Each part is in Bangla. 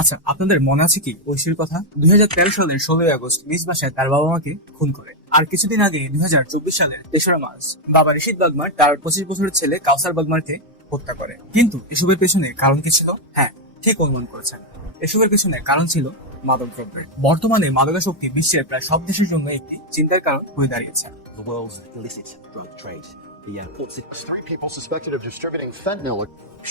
আচ্ছা, আপনাদের মনে আছে কি ঐশীর কথা? 2013 সালের 16 আগস্ট নিজ বাসায় তার বাবা মাকে খুন করে। আর কিছুদিন আগে 2024 সালের 3রা মার্চ বাবা রিশিদ বাগমার তার 25 বছরের ছেলে কাউসার বাগমারকে হত্যা করে। কিন্তু এসবের পেছনে কারণ কি ছিল? হ্যাঁ, ঠিক অনুমান করেছেন, এসবের পেছনে কারণ ছিল মাদক দ্রব্যের। বর্তমানে মাদকাসক্তি বিশ্বের প্রায় সব দেশের জন্য একটি চিন্তার কারণ হয়ে দাঁড়িয়েছে। The world's illicit drug trade. The Three people suspected of distributing fentanyl.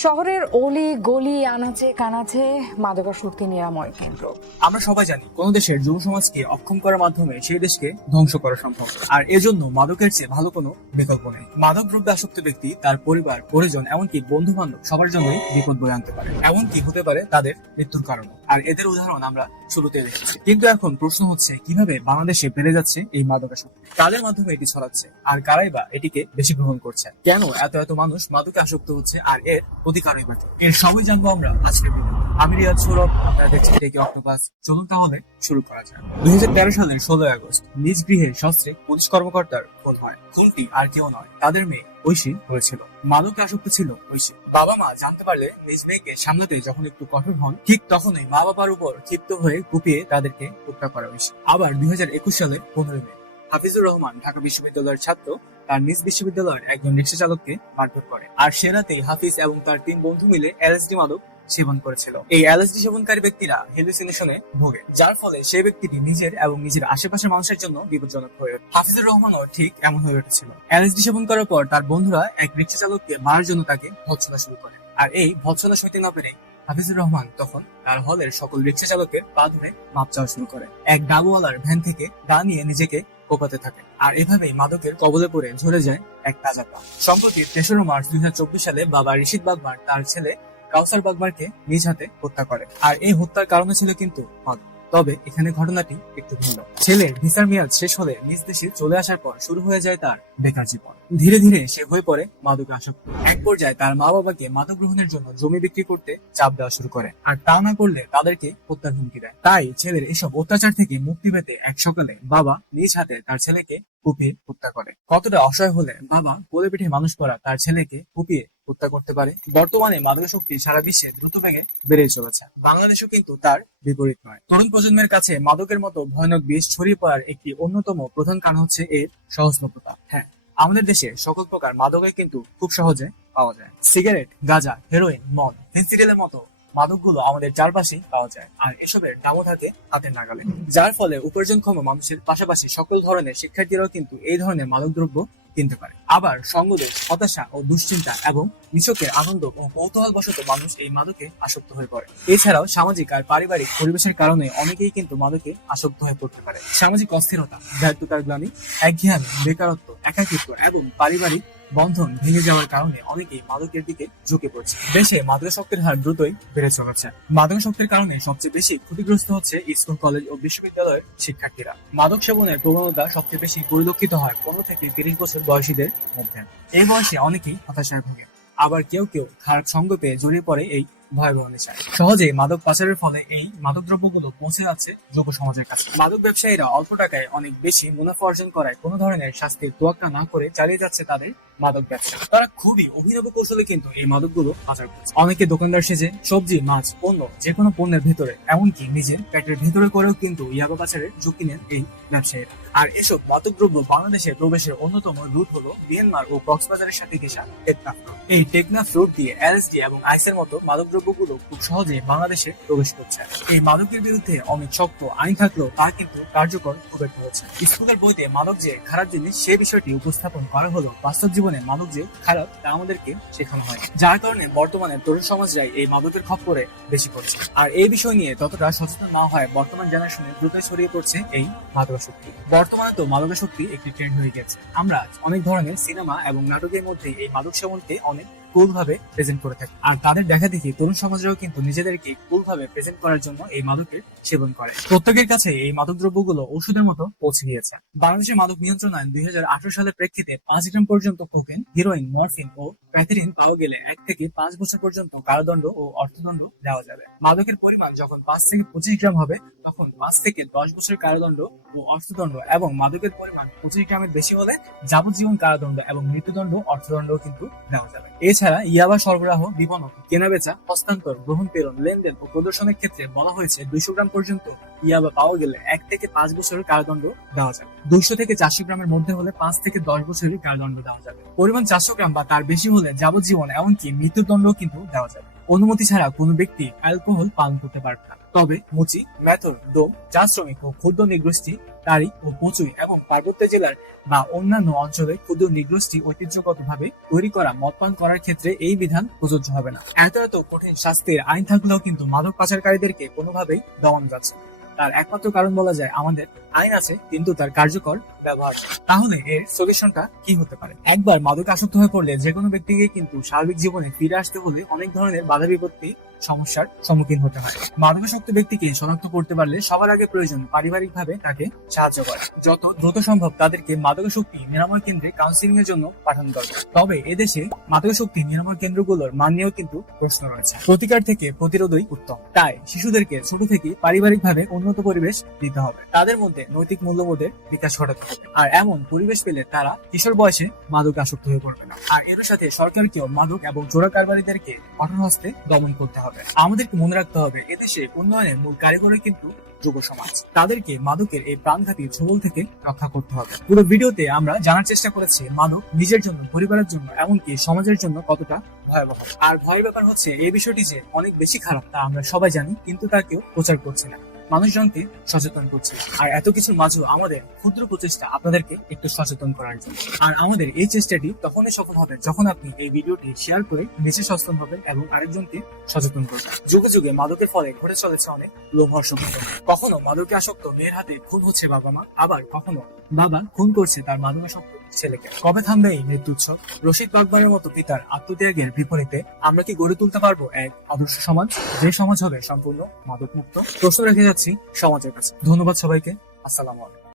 শহরের অলি গলি আনাচে কানাচে মাদকাসক্তি নিরাময় কেন্দ্র। আমরা সবাই জানি কোন দেশের যুব সমাজকে অক্ষম করার মাধ্যমে সেই দেশকে ধ্বংস করা সম্ভব। আর এজন্য মাদকের চেয়ে ভালো কোনো বিকল্প নেই। মাদক দ্রব্যে আসক্ত ব্যক্তি, তার পরিবার, পরিজন, এমনকি বন্ধু বান্ধব সবার জন্যই বিপদ বয়ে আনতে পারে, এমনকি হতে পারে তাদের মৃত্যুর কারণ। আর এদের উদাহরণ আমরা শুরুতে দেখেছি। কিন্তু এখন প্রশ্ন হচ্ছে, কিভাবে বাংলাদেশে বেড়ে যাচ্ছে এই মাদকাসক্তি? কাদের মাধ্যমে এটি ছড়াচ্ছে, আর কারাই বা এটিকে বেশি গ্রহণ করছে? কেন এত এত মানুষ মাদকে আসক্ত হচ্ছে, আর এর প্রতিকারই বা কি? এর সবই জানবো আমরা আজকের ভিডিওতে। আমি রিয়াদ সৌরভ, আপনারা দেখছেন টেকি অক্টোপাস। চলুন তাহলে শুরু করা যাক। 2013 সালের 16 আগস্ট নিজ গৃহে সস্ত্রীক পুলিশ কর্মকর্তার খুন হয়। খুনটি আর কেউ নয়, তাদের মেয়ে ঐশী হয়েছিল। মাদকে আসক্ত ছিল ঐশী। বাবা মা জানতে পারলে নিজ মেয়েকে সামলাতে যখন একটু কঠোর হন, ঠিক তখনই মা বাবার উপর ক্ষিপ্ত হয়ে কুপিয়ে তাদেরকে হত্যা করে ঐশী। আবার 2021 সালের 15 মে হাফিজুর রহমান ঢাকা বিশ্ববিদ্যালয়ের ছাত্র তার নিজ বিশ্ববিদ্যালয়ের একজন রিক্সা চালককে মারধর করে। আর সে রাতেই হাফিজ এবং তার 3 বন্ধু মিলে এলএসডি মাদক সেবন করেছিল। এই এলএসডি সেবনকারী ব্যক্তিরা হেলুসিনেশনে ভোগে, যার ফলে সেই ব্যক্তিটি নিজের এবং নিজের আশেপাশের মানুষের জন্য বিপজ্জনক হয়ে ওঠে। হাফিজুর রহমানও ঠিক এমন হয়ে উঠেছিল। এলএসডি সেবন করার পর তার বন্ধুরা এক রিক্সা চালককে মারার জন্য তাকে ভৎসনা শুরু করে। আর এই ভৎসনা সইতে না পেরে হাফিজুর রহমান তখন তার হলের সকল রিক্সা চালকের পা ধরে মাপ চাওয়া শুরু করে। এক ডাবুওয়ালার ভ্যান থেকে দা নিয়ে নিজেকে কোপাতে থাকে। আর এভাবেই মাদকের কবলে পড়ে ঝরে যায় এক তাজা পা। সম্প্রতি 3রা মার্চ 2024 সালে বাবা রিশিদ বাগমার তার ছেলে কাউসার বাগমারকে নিজ হাতে হত্যা করে। আর এই হত্যার কারণে ছিল কিন্তু মাদক। তবে এখানে ঘটনাটি একটু ভিন্ন। ছেলের ভিসার মেয়াদ শেষ হলে নিজ দেশে চলে আসার পর শুরু হয়ে যায় তার বেকার জীবন। ধীরে ধীরে সে হয়ে পড়ে মাদকে আসক্ত। এক পর্যায়ে তার মা বাবাকে মাদক গ্রহণের জন্য জমি বিক্রি করতে চাপ দেওয়া শুরু করে, আর তা না করলে তাদেরকে হত্যার হুমকি দেয়। তাই ছেলের এসব অত্যাচার থেকে মুক্তি পেতে এক সকালে বাবা নিজ হাতে তার ছেলেকে কুপিয়ে হত্যা করে। কতটা অসহায় হলে বাবা কোলে পিঠে মানুষ করা তার ছেলেকে কুপিয়ে হত্যা করতে পারে? বর্তমানে মাদকাসক্তি সারা বিশ্বে দ্রুত বেগে বেড়ে চলেছে। বাংলাদেশও কিন্তু তার বিপরীত নয়। তরুণ প্রজন্মের কাছে মাদকের মতো ভয়ানক বিষ ছড়িয়ে পড়ার একটি অন্যতম প্রধান কারণ হচ্ছে এর সহজলভ্যতা। হ্যাঁ, আমাদের দেশে সকল প্রকার মাদকই কিন্তু খুব সহজে পাওয়া যায়। সিগারেট, গাঁজা, হেরোইন, মদ, ফেন্সিডিলের মতো মাদকগুলো আমাদের চারপাশেই পাওয়া যায়, আর এসবের দামও থাকে হাতের নাগালে। যার ফলে উপার্জনক্ষম মানুষের পাশাপাশি সকল ধরনের শিক্ষার্থীরাও কিন্তু এই ধরনের মাদকদ্রব্য কিনতে পারে। আবার সঙ্গদোষ, হতাশা ও দুশ্চিন্তা এবং নিছকের আনন্দ ও কৌতূহল বশত মানুষ এই মাদকে আসক্ত হয়ে পড়ে। এছাড়াও সামাজিক আর পারিবারিক পরিবেশের কারণে অনেকেই কিন্তু মাদকে আসক্ত হয়ে পড়তে পারে। সামাজিক অস্থিরতা, দায়িত্বতার গ্লানি, একঘেয়ামি, বেকারত্ব, একাকিত্ব এবং পারিবারিক বন্ধন ভেঙে যাওয়ার কারণে অনেকেই মাদকের দিকে ঝুঁকে পড়ছে। দেশে মাদকাসক্তির হার দ্রুতই বেড়ে চলেছে। মাদকাসক্তির কারণে সবচেয়ে বেশি ক্ষতিগ্রস্ত হচ্ছে স্কুল, কলেজ ও বিশ্ববিদ্যালয়ের শিক্ষার্থীরা। মাদক সেবনের প্রবণতা সবচেয়ে বেশি পরিলক্ষিত হয় 15 থেকে 30 বছর বয়সীদের মধ্যে। এই বয়সে অনেকেই হতাশায় ভোগে, আবার কেউ কেউ খারাপ সঙ্গ পেয়ে জড়িয়ে পড়ে এই ভয়াবহ নেশায়। সহজেই মাদক পাচারের ফলে এই মাদকদ্রব্যগুলো পৌঁছে যাচ্ছে যুব সমাজের কাছে। মাদক ব্যবসায়ীরা অল্প টাকায় অনেক বেশি মুনাফা অর্জন করায় কোনো ধরনের শাস্তির তোয়াক্কা না করে চালিয়ে যাচ্ছে তাদের মাদক ব্যবসা। তারা খুবই অভিনব কৌশলে কিন্তু এই মাদকগুলো পাচার করছে। অনেকে দোকানদার সেজে সবজি, মাছ, পণ্য, যে কোনো পণ্যের ভেতরে, এমনকি নিজের পেটের ভেতরে করেও কিন্তু ইয়াবা পাচারের ঝুঁকি নেন এই ব্যবসায়ীরা। আর এসব মাদকদ্রব্য বাংলাদেশে প্রবেশের অন্যতম রুট হলো মিয়ানমার ও কক্সবাজারের সাথে ঘেঁষা টেকনাফ রুট। এই টেকনাফ রুট দিয়ে এলএসডি এবং আইসের মতো মাদকদ্রব্যগুলো খুব সহজে বাংলাদেশে প্রবেশ করছে। এই মাদকের বিরুদ্ধে অনেক শক্ত আইন থাকলেও তা কিন্তু কার্যকর খুব একটা হচ্ছে। স্কুলের বইতে মাদক যে খারাপ জিনিস সে বিষয়টি উপস্থাপন করা হলো, বাস্তব জীবনে মাদক যে খারাপ তা আমাদেরকে শেখানো হয়, যার কারণে বর্তমানে তরুণ সমাজরাই এই মাদকের খপ্পরে বেশি পড়ছে। আর এই বিষয় নিয়ে ততটা সচেতন না হয় বর্তমান জেনারেশনে দ্রুত ছড়িয়ে পড়ছে এই মাদকাসক্তি। বর্তমানে তো মাদকাসক্তি একটি ট্রেন্ড হয়ে গেছে। আমরা অনেক ধরনের সিনেমা এবং নাটকের মধ্যে এই মাদক সেবনকে অনেক কুল ভাবে প্রেজেন্ট করে থাকে, আর তাদের দেখা দেখি তরুণ সমাজরাও কিন্তু নিজেদেরকে কুল ভাবে প্রেজেন্ট করার জন্য এই মাদকের সেবন করে। প্রত্যেকের কাছে এই মাদক দ্রব্যগুলো ওষুধের মতো পৌঁছে গিয়েছে। বাংলাদেশের মাদক নিয়ন্ত্রণ আইন 2018 সালের প্রেক্ষিতে 5 গ্রাম পর্যন্ত কোকেন, হিরোইন, মরফিন ও প্যাথেরিন পাওয়া গেলে 1 থেকে 5 বছর পর্যন্ত কারাদণ্ড ও অর্থদণ্ড দেওয়া যাবে। মাদকের পরিমাণ যখন 5 থেকে 25 গ্রাম হবে তখন 5 থেকে 10 বছর কারাদণ্ড ও অর্থদণ্ড, এবং মাদকের পরিমাণ 25 গ্রামের বেশি হলে যাবজ্জীবন কারাদণ্ড এবং মৃত্যুদণ্ড, অর্থদণ্ড কিন্তু দেওয়া যাবে। এছাড়া এছাড়া ইয়াবা সরবরাহ, বিপণন, কেনাবেচা, হস্তান্তর, গ্রহণ, প্রেরণ, লেনদেন ও প্রদর্শনের ক্ষেত্রে বলা হয়েছে 200 গ্রাম পর্যন্ত ইয়াবা পাওয়া গেলে 1 থেকে 5 বছরের কারাদণ্ড দেওয়া যাবে। 200 থেকে 400 গ্রামের মধ্যে হলে 5 থেকে 10 বছরের কারাদণ্ড দেওয়া যাবে। পরিমাণ 400 গ্রাম বা তার বেশি হলে যাবজ্জীবন এমনকি মৃত্যুদণ্ডও কিন্তু দেওয়া যাবে। অনুমতি ছাড়া কোনো ব্যক্তি অ্যালকোহল পান করতে পারবে না। তবে মুচি, মেথর, ডোম, চা শ্রমিক ও ক্ষুদ্র নৃগোষ্ঠী, তারি ও পচুই এবং পার্বত্য জেলার বা অন্যান্য অঞ্চলে ক্ষুদ্র নৃগোষ্ঠী ঐতিহ্যগতভাবে তৈরি করা মদ পান করার ক্ষেত্রে এই বিধান প্রযোজ্য হবে না। এত কঠিন শাস্তির আইন থাকলেও কিন্তু মাদক পাচারকারীদেরকে কোনোভাবেই দমানো যাচ্ছে না। তার একমাত্র কারণ বলা যায় আমাদের আইন আছে কিন্তু তার কার্যকর ব্যবহার নেই। তাহলে এর সলিউশনটা কি হতে পারে? একবার মাদক আসক্ত হয়ে পড়লে যে কোনো ব্যক্তিকে কিন্তু স্বাভাবিক জীবনে ফিরে আসতে হলে অনেক ধরনের বাধা বিপত্তি সমস্যার সম্মুখীন হতে হয়। মাদকাসক্ত ব্যক্তিকে শনাক্ত করতে পারলে সবার আগে প্রয়োজন পারিবারিকভাবে তাকে সাহায্য করা। যত দ্রুত সম্ভব তাদেরকে মাদকাসক্তি নিরাময় কেন্দ্রে কাউন্সিলিং এর জন্য পাঠানো দরকার। তবে এদেশে মাদকাসক্তি নিরাময় কেন্দ্রগুলোর মান নিয়েও কিন্তু প্রশ্ন রয়েছে। প্রতিকার থেকে প্রতিরোধই উত্তম। তাই শিশুদেরকে ছোট থেকে পারিবারিকভাবে উন্নত পরিবেশ দিতে হবে। তাদের মধ্যে নৈতিক মূল্যবোধের বিকাশ ঘটাতে হবে। আর এমন পরিবেশ পেলে তারা কিশোর বয়সে মাদক আসক্ত হয়ে পড়বে না। আর এর সাথে সরকারকেও মাদক এবং চোরা কারবারিদেরকে কঠোর হস্তে দমন করতে হবে। আমাদেরকে মনে রাখতে হবে এদেশে উন্নয়নের মূল কারিগরই কিন্তু যুব সমাজ। তাদেরকে মাদকের এই প্রাণঘাতী ছোবল থেকে রক্ষা করতে হবে। পুরো ভিডিওতে আমরা জানার চেষ্টা করেছি মাদক নিজের জন্য, পরিবারের জন্য, এমনকি সমাজের জন্য কতটা ভয়াবহ। আর ভয়ের ব্যাপার হচ্ছে এই বিষয়টি যে অনেক বেশি খারাপ তা আমরা সবাই জানি, কিন্তু তা কেউ প্রচার করছে না, মানুষজনকে সচেতন করছে। আর এত কিছুর মাঝেও আমাদের ক্ষুদ্র প্রচেষ্টা আপনাদেরকে একটু সচেতন করার জন্য। আর আমাদের এই চেষ্টাটি তখনই সফল হবে যখন আপনি এই ভিডিওটি শেয়ার করে নিজে সচেতন হবেন এবং আরেকজনকে সচেতন করবেন। যুগে যুগে মাদকের ফলে ঘটে চলেছে অনেক লোমহর্ষক ঘটনা। কখনো মাদকে আসক্ত মেয়ের হাতে খুন হচ্ছে বাবা মা, আবার কখনো বাবা খুন করছে তার মাদকাসক্ত ছেলেকে। কবে থামবে এই মৃত্যুচ্ছব? রশিদ বাগবানের মতো পিতার আত্মত্যাগের বিপরীতে আমরা কি গড়ে তুলতে পারবো এক আদর্শ সমাজ, যে সমাজ হবে সম্পূর্ণ মাদক মুক্ত? প্রশ্ন রেখে যাচ্ছি সমাজের কাছে। ধন্যবাদ সবাইকে। আসসালামু আলাইকুম।